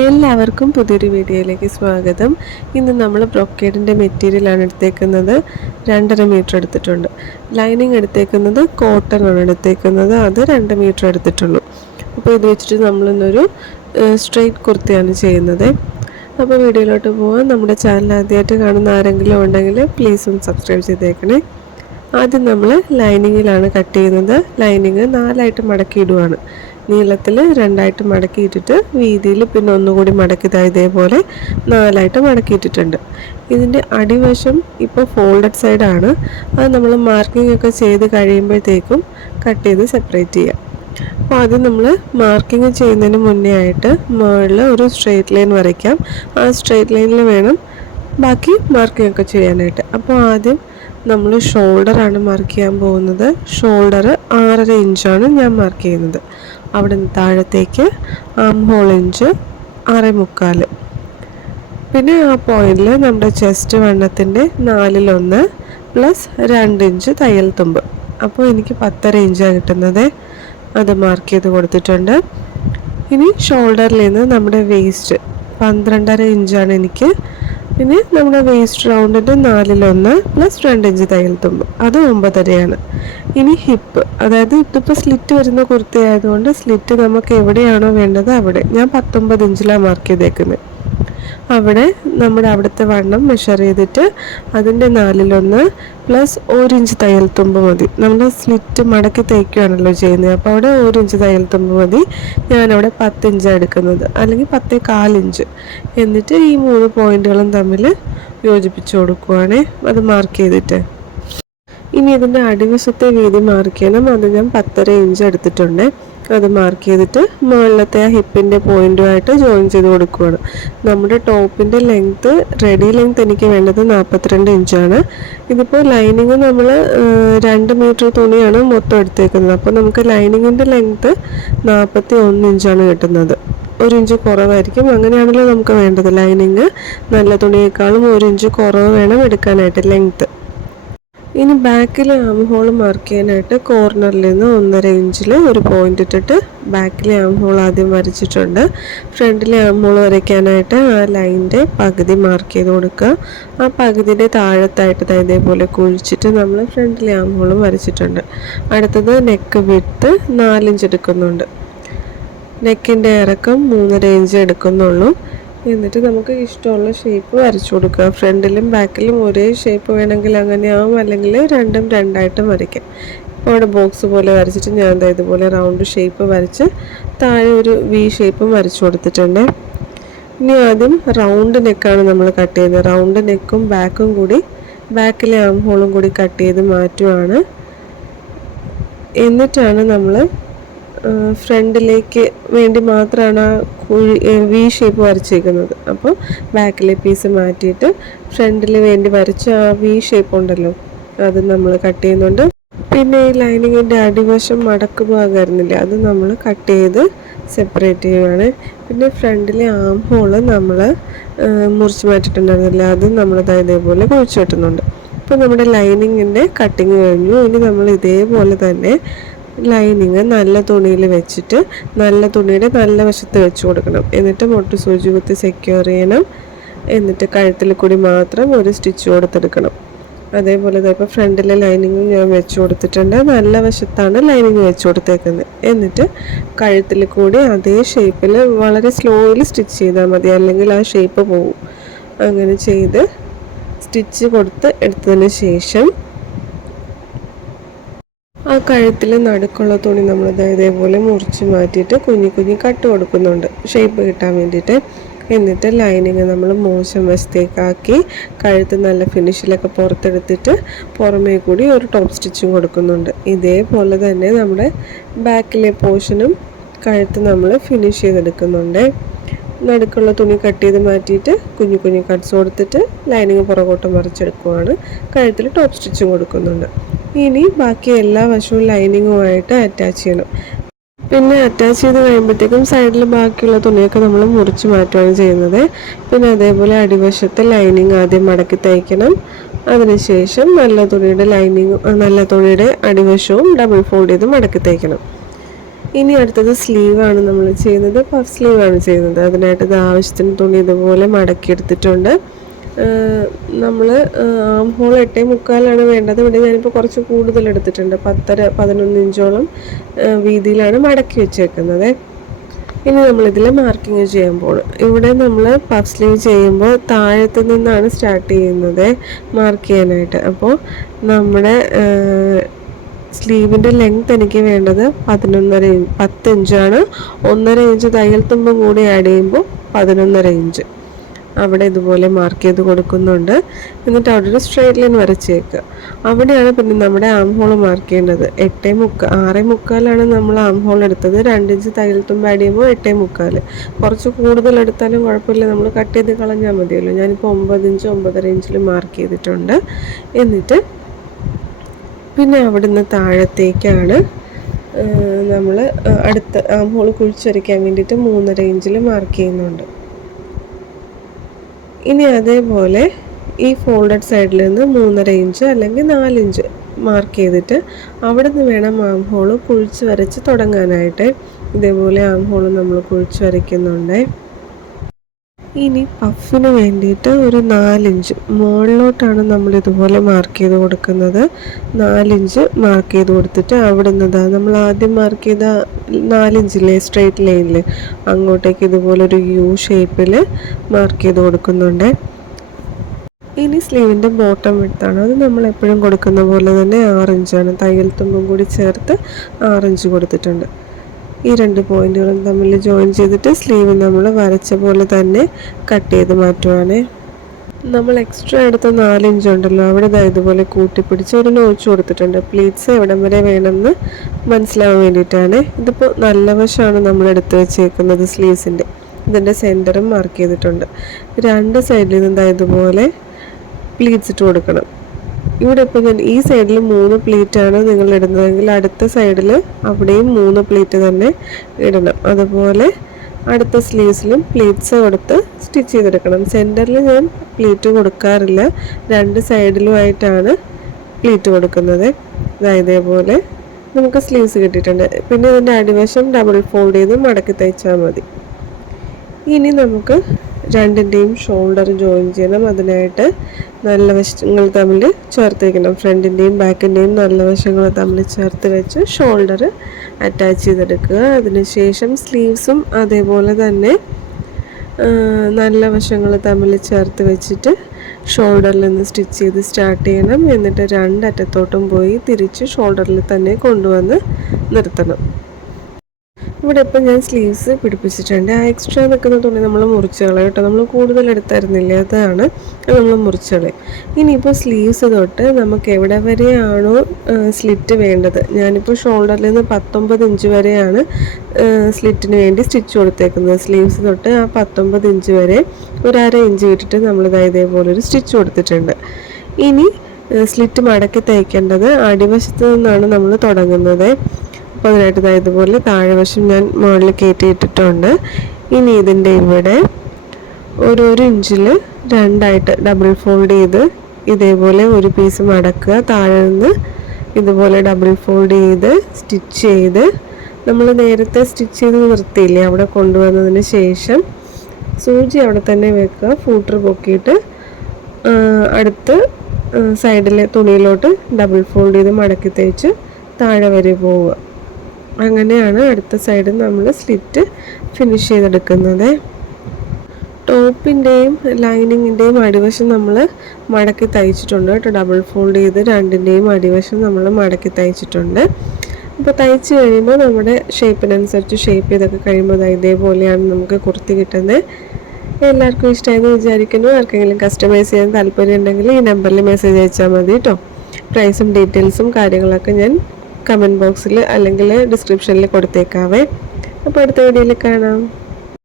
എല്ലാവർക്കും പുതിയൊരു വീഡിയോയിലേക്ക് സ്വാഗതം. ഇന്ന് നമ്മൾ ബ്രൊക്കേഡിൻ്റെ മെറ്റീരിയലാണ് എടുത്തേക്കുന്നത്. 2.5 മീറ്റർ എടുത്തിട്ടുണ്ട്. ലൈനിങ് എടുത്തേക്കുന്നത് കോട്ടൺ ആണ് എടുത്തേക്കുന്നത്. അത് 2 മീറ്റർ എടുത്തിട്ടുള്ളൂ. അപ്പോൾ ഇത് വെച്ചിട്ട് നമ്മളിന്നൊരു സ്ട്രെയിറ്റ് കുർത്തിയാണ് ചെയ്യുന്നത്. അപ്പോൾ വീഡിയോയിലോട്ട് പോകാം. നമ്മുടെ ചാനൽ ആദ്യമായിട്ട് കാണുന്ന ആരെങ്കിലും ഉണ്ടെങ്കിൽ പ്ലീസ് ഒന്ന് സബ്സ്ക്രൈബ് ചെയ്തേക്കണേ. ആദ്യം നമ്മൾ ലൈനിങ്ങിലാണ് കട്ട് ചെയ്യുന്നത്. ലൈനിങ് 4ആയിട്ട് മടക്കിയിടുവാണ്. നീളത്തിൽ 2ആയിട്ട് മടക്കിയിട്ടിട്ട് വീതിയിൽ പിന്നെ ഒന്നുകൂടി മടക്കിയത് ഇതേപോലെ 4ആയിട്ട് മടക്കിയിട്ടിട്ടുണ്ട്. ഇതിൻ്റെ അടിവശം ഇപ്പോൾ ഫോൾഡഡ് സൈഡാണ്. അത് നമ്മൾ മാർക്കിംഗ് ഒക്കെ ചെയ്ത് കഴിയുമ്പോഴത്തേക്കും കട്ട് ചെയ്ത് സെപ്പറേറ്റ് ചെയ്യാം. അപ്പോൾ ആദ്യം നമ്മൾ മാർക്കിംഗ് ചെയ്യുന്നതിന് മുന്നേ ആയിട്ട് മുകളിൽ ഒരു സ്ട്രെയിറ്റ് ലൈൻ വരയ്ക്കാം. ആ സ്ട്രെയിറ്റ് ലൈനിൽ വേണം ബാക്കി മാർക്കിംഗ് ഒക്കെ ചെയ്യാനായിട്ട്. അപ്പോൾ ആദ്യം നമ്മൾ ഷോൾഡറാണ് മാർക്ക് ചെയ്യാൻ പോകുന്നത്. ഷോൾഡർ 6.5 ഇഞ്ചാണ് ഞാൻ മാർക്ക് ചെയ്യുന്നത്. അവിടെ നിന്ന് താഴത്തേക്ക് ആം ഹോൾ ഇഞ്ച് 6.25. പിന്നെ ആ പോയിന്റിൽ നമ്മുടെ ചെസ്റ്റ് വണ്ണത്തിൻ്റെ 4/1 പ്ലസ് 2 ഇഞ്ച് തയ്യൽ തുമ്പ്. അപ്പോൾ എനിക്ക് 10.5 ഇഞ്ചാണ് കിട്ടുന്നത്. അത് മാർക്ക് ചെയ്ത് കൊടുത്തിട്ടുണ്ട്. ഇനി ഷോൾഡറിൽ നിന്ന് നമ്മുടെ വേസ്റ്റ് 12.5 ഇഞ്ചാണ് എനിക്ക്. ഇനി നമ്മുടെ വേസ്റ്റ് റൗണ്ടിൻ്റെ 4/1 പ്ലസ് 2 ഇഞ്ച് തയ്യൽ തുമ്പ്, അത് 9.5. ഇനി ഹിപ്പ്, അതായത് ഇതിപ്പോൾ സ്ലിറ്റ് വരുന്ന കുർത്തി ആയതുകൊണ്ട് സ്ലിറ്റ് നമുക്ക് എവിടെയാണോ വേണ്ടത് അവിടെ ഞാൻ 19 ഇഞ്ചിലാണ് മാർക്ക് ചെയ്തേക്കുന്നത്. അവിടെ നമ്മുടെ അവിടുത്തെ വണ്ണം മെഷർ ചെയ്തിട്ട് അതിൻ്റെ 4/1 പ്ലസ് 1 ഇഞ്ച് തയ്യൽ തുമ്പ് മതി. നമ്മൾ സ്ലിറ്റ് മടക്കി തയ്ക്കുകയാണല്ലോ ചെയ്യുന്നത്. അപ്പോൾ അവിടെ 1 ഇഞ്ച് തയ്യൽ തുമ്പ് മതി. ഞാനവിടെ 10 ഇഞ്ചാണ് എടുക്കുന്നത്, അല്ലെങ്കിൽ 10.25 ഇഞ്ച്. എന്നിട്ട് ഈ 3 പോയിന്റുകളും തമ്മിൽ യോജിപ്പിച്ച് കൊടുക്കുവാണ് അത് മാർക്ക് ചെയ്തിട്ട്. ഇനി ഇതിൻ്റെ അടിവശത്തെ വീതി മാർക്ക് ചെയ്യണം. അത് ഞാൻ 10.5 ഇഞ്ച് എടുത്തിട്ടുണ്ട്. അത് മാർക്ക് ചെയ്തിട്ട് മുകളിലത്തെ ആ ഹിപ്പിൻ്റെ പോയിൻറ്റുമായിട്ട് ജോയിൻ ചെയ്ത് കൊടുക്കുകയാണ്. നമ്മുടെ ടോപ്പിൻ്റെ ലെങ്ത്ത്, റെഡി ലെങ്ത്ത് എനിക്ക് വേണ്ടത് 42 ഇഞ്ചാണ്. ഇതിപ്പോൾ ലൈനിങ് നമ്മൾ 2 മീറ്റർ തുണിയാണ് മൊത്തം എടുത്തേക്കുന്നത്. അപ്പോൾ നമുക്ക് ലൈനിങ്ങിൻ്റെ ലെങ്ത്ത് 41 ഇഞ്ചാണ് കിട്ടുന്നത്. 1 ഇഞ്ച് കുറവായിരിക്കും. അങ്ങനെയാണല്ലോ നമുക്ക് വേണ്ടത്. ലൈനിങ് നല്ല തുണിയേക്കാളും 1 ഇഞ്ച് കുറവ് വേണം എടുക്കാനായിട്ട് ലെങ്ത്ത്. ഇനി ബാക്കിലെ ആം ഹോൾ മാർക്ക് ചെയ്യാനായിട്ട് കോർണറിൽ നിന്ന് 1.5 ഇഞ്ചിൽ ഒരു പോയിന്റ് ഇട്ടിട്ട് ബാക്കിലെ ആം ഹോൾ ആദ്യം വരച്ചിട്ടുണ്ട്. ഫ്രണ്ടിലെ ആം ഹോൾ വരയ്ക്കാനായിട്ട് ആ ലൈനിൻ്റെ പകുതി മാർക്ക് ചെയ്ത് കൊടുക്കുക. ആ പകുതിയുടെ താഴത്തായിട്ട് ഇതേപോലെ കുഴിച്ചിട്ട് നമ്മൾ ഫ്രണ്ടിലെ ആം ഹോളും വരച്ചിട്ടുണ്ട്. അടുത്തത് നെക്ക് വിഡ്ത്ത് 4 ഇഞ്ച് എടുക്കുന്നുണ്ട്. നെക്കിൻ്റെ ഇറക്കം 3.5 ഇഞ്ച് എടുക്കുന്നുള്ളൂ. എന്നിട്ട് നമുക്ക് ഇഷ്ടമുള്ള ഷേപ്പ് വരച്ചു കൊടുക്കുക. ഫ്രണ്ടിലും ബാക്കിലും ഒരേ ഷേപ്പ് വേണമെങ്കിൽ അങ്ങനെയാവും, അല്ലെങ്കിൽ രണ്ടും രണ്ടായിട്ടും വരയ്ക്കാം. ഇപ്പോൾ അവിടെ ബോക്സ് പോലെ വരച്ചിട്ട് ഞാൻ ഇതുപോലെ റൗണ്ട് ഷേപ്പ് വരച്ച് താഴെ ഒരു വി ഷേപ്പും വരച്ചു കൊടുത്തിട്ടുണ്ട്. ഇനി ആദ്യം റൗണ്ട് നെക്കാണ് നമ്മൾ കട്ട് ചെയ്യുന്നത്. റൗണ്ട് നെക്കും ബാക്കും കൂടി, ബാക്കിലെ ആം ഹോളും കൂടി കട്ട് ചെയ്ത് മാറ്റുവാണ്. എന്നിട്ടാണ് നമ്മൾ ഫ്രണ്ടിലേക്ക് വേണ്ടി മാത്രമാണ് ആ വി ഷേപ്പ് വരച്ചേക്കുന്നത്. അപ്പോൾ ബാക്കിലെ പീസ് മാറ്റിയിട്ട് ഫ്രണ്ടിൽ വേണ്ടി വരച്ച ആ വി ഷേപ്പ് ഉണ്ടല്ലോ അത് നമ്മൾ കട്ട് ചെയ്യുന്നുണ്ട്. പിന്നെ ഈ ലൈനിങ്ങിൻ്റെ അടിവശം മടക്ക് ഭാഗമായിരുന്നില്ല, അത് നമ്മൾ കട്ട് ചെയ്ത് സെപ്പറേറ്റ് ചെയ്യുകയാണ്. പിന്നെ ഫ്രണ്ടിലെ ആം ഹോള് നമ്മൾ മുറിച്ച് മാറ്റിയിട്ടുണ്ടായിരുന്നില്ല, അത് നമ്മൾ ഇതേപോലെ കുഴിച്ചു വെട്ടുന്നുണ്ട്. അപ്പോൾ നമ്മുടെ ലൈനിങ്ങിൻ്റെ കട്ടിങ് കഴിഞ്ഞു. ഇനി നമ്മൾ ഇതേപോലെ തന്നെ ലൈനിങ് നല്ല തുണിയിൽ വെച്ചിട്ട് നല്ല തുണിയുടെ നല്ല വശത്ത് വെച്ച് കൊടുക്കണം. എന്നിട്ട് മുട്ട് സൂചി കുത്തി സെക്യൂർ ചെയ്യണം. എന്നിട്ട് കഴുത്തിൽ കൂടി മാത്രം ഒരു സ്റ്റിച്ച് കൊടുത്തെടുക്കണം. അതേപോലെ ഇപ്പോൾ ഫ്രണ്ടിലെ ലൈനിങ് ഞാൻ വെച്ച് കൊടുത്തിട്ടുണ്ട്. നല്ല വശത്താണ് ലൈനിങ് വെച്ച് കൊടുത്തേക്കുന്നത്. എന്നിട്ട് കഴുത്തിൽ കൂടി അതേ ഷേപ്പിൽ വളരെ സ്ലോയിൽ സ്റ്റിച്ച് ചെയ്താൽ മതി, അല്ലെങ്കിൽ ആ ഷേപ്പ് പോവും. അങ്ങനെ ചെയ്ത് സ്റ്റിച്ച് കൊടുത്ത് എടുത്തതിന് ശേഷം ആ കഴുത്തിൽ നടുക്കുള്ള തുണി നമ്മൾ ഇതേപോലെ മുറിച്ച് മാറ്റിയിട്ട് കുഞ്ഞി കുഞ്ഞി കട്ട് കൊടുക്കുന്നുണ്ട് ഷേപ്പ് കിട്ടാൻ വേണ്ടിയിട്ട്. എന്നിട്ട് ലൈനിങ് നമ്മൾ മോശം വശത്തേക്കാക്കി കഴുത്ത് നല്ല ഫിനിഷിലൊക്കെ പുറത്തെടുത്തിട്ട് പുറമേ കൂടി ഒരു ടോപ്പ് സ്റ്റിച്ചും കൊടുക്കുന്നുണ്ട്. ഇതേപോലെ തന്നെ നമ്മുടെ ബാക്കിലെ പോർഷനും കഴുത്ത് നമ്മൾ ഫിനിഷ് ചെയ്തെടുക്കുന്നുണ്ട്. നടുക്കുള്ള തുണി കട്ട് ചെയ്ത് മാറ്റിയിട്ട് കുഞ്ഞു കുഞ്ഞു കട്ട്സ് കൊടുത്തിട്ട് ലൈനിങ് പുറകോട്ട് മറിച്ചെടുക്കുവാണ്. കഴുത്തിൽ ടോപ്പ് സ്റ്റിച്ചും കൊടുക്കുന്നുണ്ട്. ഇനി ബാക്കി എല്ലാ വശവും ലൈനിങ്ങുമായിട്ട് അറ്റാച്ച് ചെയ്യണം. പിന്നെ അറ്റാച്ച് ചെയ്ത് കഴിയുമ്പോഴത്തേക്കും സൈഡിൽ ബാക്കിയുള്ള തുണിയൊക്കെ നമ്മൾ മുറിച്ച് മാറ്റുകയാണ് ചെയ്യുന്നത്. പിന്നെ അതേപോലെ അടിവശത്തെ ലൈനിങ് ആദ്യം മടക്കി തയ്ക്കണം. അതിനുശേഷം നല്ല തുണിയുടെ അടിവശവും ഡബിൾ ഫോൾഡ് ചെയ്ത് മടക്കി തയ്ക്കണം. ഇനി അടുത്തത് സ്ലീവാണ് നമ്മൾ ചെയ്യുന്നത്. പഫ് സ്ലീവാണ് ചെയ്യുന്നത്. അതിനായിട്ട് ഇത് ആവശ്യത്തിന് തുണി ഇതുപോലെ മടക്കിയെടുത്തിട്ടുണ്ട്. നമ്മൾ ആം ഹോൾ 8.75 വേണ്ടത്. ഇവിടെ ഞാനിപ്പോൾ കുറച്ച് കൂടുതൽ എടുത്തിട്ടുണ്ട്. 10-11 ഇഞ്ചോളം വീതിയിലാണ് മടക്കി വെച്ചേക്കുന്നത്. ഇനി നമ്മളിതിൽ മാർക്കിങ് ചെയ്യാൻ പോകും. ഇവിടെ നമ്മൾ പഫ് സ്ലീവ് ചെയ്യുമ്പോൾ താഴത്ത് നിന്നാണ് സ്റ്റാർട്ട് ചെയ്യുന്നത് മാർക്ക് ചെയ്യാനായിട്ട്. അപ്പോൾ നമ്മുടെ സ്ലീവിൻ്റെ ലെങ്ത് എനിക്ക് വേണ്ടത് 10 ഇഞ്ചാണ്. 1.5 ഇഞ്ച് തയ്യൽ തുമ്പും കൂടി ആഡ് ചെയ്യുമ്പോൾ 11.5 ഇഞ്ച് അവിടെ ഇതുപോലെ മാർക്ക് ചെയ്ത് കൊടുക്കുന്നുണ്ട്. എന്നിട്ട് അവിടെ ഒരു സ്ട്രെയിറ്റ് ലൈൻ വരച്ചേക്കുക. അവിടെയാണ് പിന്നെ നമ്മുടെ ആം ഹോൾ മാർക്ക് ചെയ്യേണ്ടത്. 6.75 നമ്മൾ ആം ഹോൾ എടുത്തത്. 2 ഇഞ്ച് തയ്യൽ തുമ്പ് ആഡ് ചെയ്യുമ്പോൾ 8.75. കുറച്ച് കൂടുതൽ എടുത്താലും കുഴപ്പമില്ല, നമ്മൾ കട്ട് ചെയ്ത് കളഞ്ഞാൽ മതിയല്ലോ. ഞാനിപ്പോൾ 9 ഇഞ്ച് 9.5 ഇഞ്ചിൽ മാർക്ക് ചെയ്തിട്ടുണ്ട്. എന്നിട്ട് പിന്നെ അവിടുന്ന് താഴത്തേക്കാണ് നമ്മൾ അടുത്ത ആം ഹോൾ കുഴിച്ചൊരയ്ക്കാൻ വേണ്ടിയിട്ട് 3.5 ഇഞ്ചിൽ മാർക്ക് ചെയ്യുന്നുണ്ട്. ഇനി അതേപോലെ ഈ ഫോൾഡഡ് സൈഡിൽ നിന്ന് 3.5 ഇഞ്ച് അല്ലെങ്കിൽ 4 ഇഞ്ച് മാർക്ക് ചെയ്തിട്ട് അവിടെ നിന്ന് വേണം ആം ഹോൾ കുഴിച്ച് വരച്ച് തുടങ്ങാനായിട്ട്. ഇതേപോലെ ആം ഹോൾ നമ്മൾ കുഴിച്ച് വരയ്ക്കുന്നുണ്ട്. ഇനി പഫിന് വേണ്ടിയിട്ട് ഒരു 4 ഇഞ്ച് മുകളിലോട്ടാണ് നമ്മൾ ഇതുപോലെ മാർക്ക് ചെയ്ത് കൊടുക്കുന്നത്. 4 ഇഞ്ച് മാർക്ക് ചെയ്ത് കൊടുത്തിട്ട് അവിടെ നിന്ന് നമ്മൾ ആദ്യം മാർക്ക് ചെയ്ത 4 ഇഞ്ചിലെ സ്ട്രെയിറ്റ് ലൈനിൽ അങ്ങോട്ടേക്ക് ഇതുപോലെ ഒരു യു ഷേപ്പിൽ മാർക്ക് ചെയ്ത് കൊടുക്കുന്നുണ്ട്. ഇനി സ്ലീവിൻ്റെ ബോട്ടം വിഡ്ത്താണ്. അത് നമ്മൾ എപ്പോഴും കൊടുക്കുന്ന പോലെ തന്നെ 6 ഇഞ്ചാണ്. തയ്യൽ തുമ്പും കൂടി ചേർത്ത് 6 ഇഞ്ച് കൊടുത്തിട്ടുണ്ട്. ഈ 2 പോയിന്റുകളും തമ്മിൽ ജോയിൻ ചെയ്തിട്ട് സ്ലീവ് നമ്മൾ വരച്ച പോലെ തന്നെ കട്ട് ചെയ്ത് മാറ്റുവാണ്. നമ്മൾ എക്സ്ട്രാ എടുത്ത 4 ഇഞ്ച് ഉണ്ടല്ലോ, അവിടെ ഇതുപോലെ കൂട്ടിപ്പിടിച്ച് ഒരു നോച്ച് കൊടുത്തിട്ടുണ്ട്. പ്ലീറ്റ്സ് എവിടം വരെ വേണമെന്ന് മനസ്സിലാവാൻ വേണ്ടിയിട്ടാണ്. ഇതിപ്പോൾ നല്ല വശമാണ് നമ്മൾ എടുത്ത് വെച്ചേക്കുന്നത് സ്ലീവ്സിൻ്റെ. ഇതിൻ്റെ സെൻറ്ററും മാർക്ക് ചെയ്തിട്ടുണ്ട്. 2 സൈഡിൽ നിന്ന് ഇതുപോലെ പ്ലീറ്റ്സ് ഇട്ട് കൊടുക്കണം. ഇവിടെ ഇപ്പോൾ ഞാൻ ഈ സൈഡിൽ 3 പ്ലീറ്റാണ് നിങ്ങൾ ഇടുന്നതെങ്കിൽ അടുത്ത സൈഡിൽ അവിടെയും 3 പ്ലീറ്റ് തന്നെ ഇടണം. അതുപോലെ അടുത്ത സ്ലീവ്സിലും പ്ലീറ്റ്സ് കൊടുത്ത് സ്റ്റിച്ച് ചെയ്തെടുക്കണം. സെൻറ്ററിൽ ഞാൻ പ്ലീറ്റ് കൊടുക്കാറില്ല, 2 സൈഡിലുമായിട്ടാണ് പ്ലീറ്റ് കൊടുക്കുന്നത്. ഇതേപോലെ നമുക്ക് സ്ലീവ്സ് കിട്ടിയിട്ടുണ്ട്. പിന്നെ ഇതിൻ്റെ അടിവശം ഡബിൾ ഫോൾഡ് ചെയ്ത് മടക്കി തയ്ച്ചാൽ മതി. ഇനി നമുക്ക് രണ്ടിൻ്റെയും ഷോൾഡർ ജോയിൻ ചെയ്യണം. അതിനായിട്ട് നല്ല വശങ്ങൾ തമ്മിൽ ചേർത്ത് വയ്ക്കണം. ഫ്രണ്ടിൻ്റെയും ബാക്കിൻ്റെയും നല്ല വശങ്ങൾ തമ്മിൽ ചേർത്ത് വെച്ച് ഷോൾഡർ അറ്റാച്ച് ചെയ്തെടുക്കുക. അതിനുശേഷം സ്ലീവ്സും അതേപോലെ തന്നെ നല്ല വശങ്ങൾ തമ്മിൽ ചേർത്ത് വെച്ചിട്ട് ഷോൾഡറിൽ നിന്ന് സ്റ്റിച്ച് ചെയ്ത് സ്റ്റാർട്ട് ചെയ്യണം. എന്നിട്ട് 2 അറ്റത്തോട്ടും പോയി തിരിച്ച് ഷോൾഡറിൽ തന്നെ കൊണ്ടുവന്ന് നിർത്തണം. ഇവിടെ ഇപ്പം ഞാൻ സ്ലീവ്സ് പിടിപ്പിച്ചിട്ടുണ്ട്. ആ എക്സ്ട്രാ നിൽക്കുന്ന തുണി നമ്മൾ മുറിച്ച് കളയും കേട്ടോ. നമ്മൾ കൂടുതൽ എടുത്തായിരുന്നില്ല, അതാണ് നമ്മൾ മുറിച്ച് കളയും. ഇനിയിപ്പോൾ സ്ലീവ്സ് തൊട്ട് നമുക്ക് എവിടെ വരെയാണോ സ്ലിറ്റ് വേണ്ടത്, ഞാനിപ്പോൾ ഷോൾഡറിൽ നിന്ന് 19 ഇഞ്ച് വരെയാണ് സ്ലിറ്റിന് വേണ്ടി സ്റ്റിച്ച് കൊടുത്തേക്കുന്നത്. സ്ലീവ്സ് തൊട്ട് ആ 19 ഇഞ്ച് വരെ ഒരു 1/2 ഇഞ്ച് വിട്ടിട്ട് ഇതേപോലെ ഒരു സ്റ്റിച്ച് കൊടുത്തിട്ടുണ്ട്. ഇനി സ്ലിറ്റ് മടക്കി തയ്ക്കേണ്ടത് അടിവശത്ത് നിന്നാണ് നമ്മൾ തുടങ്ങുന്നത്. അപ്പോൾ അതിനായിട്ട് ഇതുപോലെ താഴെവശം ഞാൻ മുകളിൽ കയറ്റിയിട്ടിട്ടുണ്ട്. ഇനി ഇതിൻ്റെ ഇവിടെ ഒരു ഇഞ്ചിൽ 2ആയിട്ട് ഡബിൾ ഫോൾഡ് ചെയ്ത് ഇതേപോലെ ഒരു പീസ് മടക്കുക. താഴെ നിന്ന് ഇതുപോലെ ഡബിൾ ഫോൾഡ് ചെയ്ത് സ്റ്റിച്ച് ചെയ്ത് നമ്മൾ നേരത്തെ സ്റ്റിച്ച് ചെയ്ത് നിർത്തിയില്ലേ, അവിടെ കൊണ്ടുവന്നതിന് ശേഷം സൂചി അവിടെ തന്നെ വെക്കുക. ഫൂട്ടർ പൊക്കിയിട്ട് അടുത്ത് സൈഡിലെ തുണിയിലോട്ട് ഡബിൾ ഫോൾഡ് ചെയ്ത് മടക്കി തയ്ച്ച് താഴെ വരെ പോവുക. അങ്ങനെയാണ് അടുത്ത സൈഡിൽ നമ്മൾ സ്ലിറ്റ് ഫിനിഷ് ചെയ്തെടുക്കുന്നത്. ടോപ്പിൻ്റെയും ലൈനിങ്ങിൻ്റെയും അടിവശം നമ്മൾ മടക്കി തയ്ച്ചിട്ടുണ്ട് കേട്ടോ. ഡബിൾ ഫോൾഡ് ചെയ്ത് 2ൻ്റെയും അടിവശം നമ്മൾ മടക്കി തയ്ച്ചിട്ടുണ്ട്. അപ്പോൾ തയ്ച്ച് കഴിയുമ്പോൾ നമ്മുടെ ഷേപ്പിനനുസരിച്ച് ഷേപ്പ് ചെയ്തൊക്കെ കഴിയുമ്പോൾ ഇതേപോലെയാണ് നമുക്ക് കുർത്തി കിട്ടുന്നത്. എല്ലാവർക്കും ഇഷ്ടമായെന്ന് വിചാരിക്കുന്നു. ആർക്കെങ്കിലും കസ്റ്റമൈസ് ചെയ്യാൻ താല്പര്യം ഉണ്ടെങ്കിൽ ഈ നമ്പറിൽ മെസ്സേജ് അയച്ചാൽ മതി കേട്ടോ. പ്രൈസും ഡീറ്റെയിൽസും കാര്യങ്ങളൊക്കെ ഞാൻ കമൻറ്റ് ബോക്സിൽ അല്ലെങ്കിൽ ഡിസ്ക്രിപ്ഷനിൽ കൊടുത്തേക്കാവേ. അപ്പോൾ അടുത്ത വീഡിയോയിൽ കാണാം.